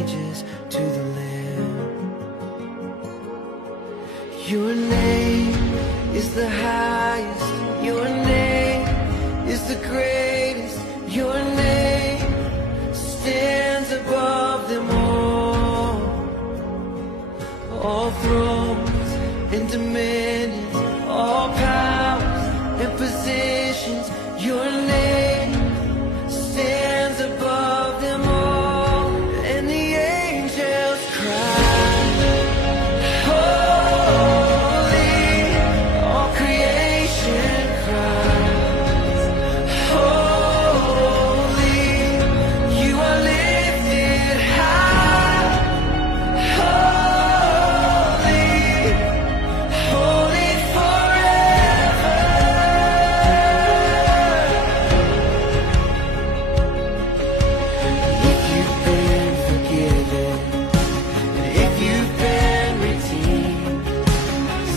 ages to the Lamb. Your name is the highest, your name is the greatest, your name stands above them all thrones and dominions, all powers and positions, your name stands above them all, and the angels cry, holy, all creation cries, holy, you are lifted high, holy, holy forever. If you've been forgiven, and if you've been redeemed,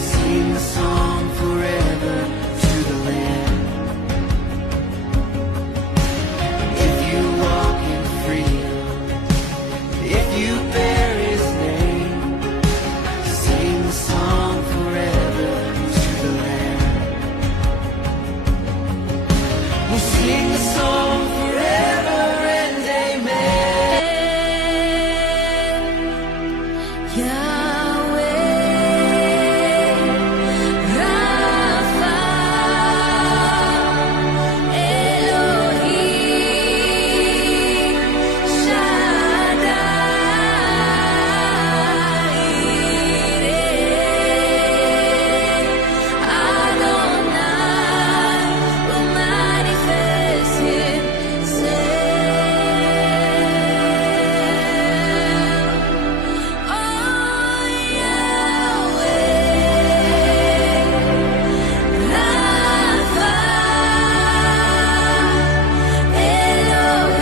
sing the song forever to the Lamb. If you walk in freedom, if you bear His name, sing the song forever to the Lamb. We'll sing the song forever and amen. Yahweh, Rapha, Elohim, Shaddai, Adonai will manifest Himself. Oh, Yahweh, Rapha, Elohim,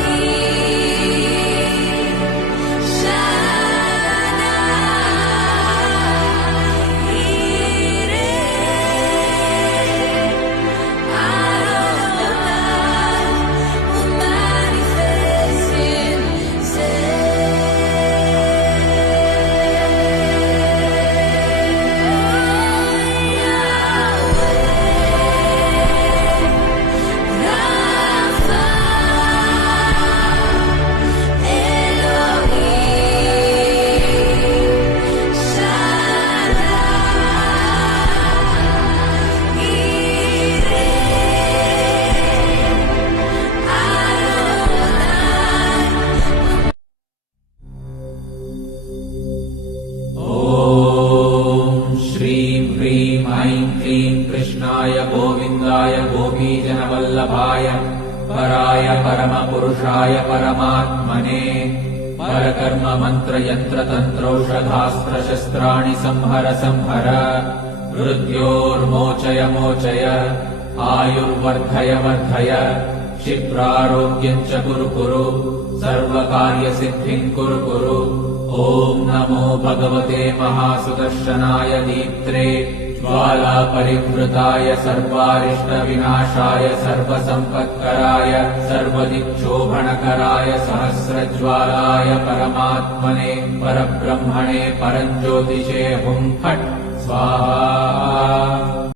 ॐ श्रीं ह्रीं ऐं क्लीं कृष्णाय गोविन्दाय गोपीजनवल्लभाय पराय परमपुरुषाय परमात्मने परकर्म मन्त्र यन्त्र तन्त्रौषधास्त्रशस्त्राणि संहर संहर मृत्योर्मोचय मोचय आयुर्वर्धय वर्धय क्षिप्रारोग्यम् च कुरु कुरु सर्वकार्यसिद्धिम् कुरु कुरु ॐ नमो भगवते महासुदर्शनाय दीप्त्रे ज्वालापरिवृताय सर्वारिष्टविनाशाय सर्वसम्पत्कराय सर्वदिक्शोभणकराय सहस्रज्वालाय परमात्मने परब्रह्मणे परञ्ज्योतिषे हुं फट् स्वाहा।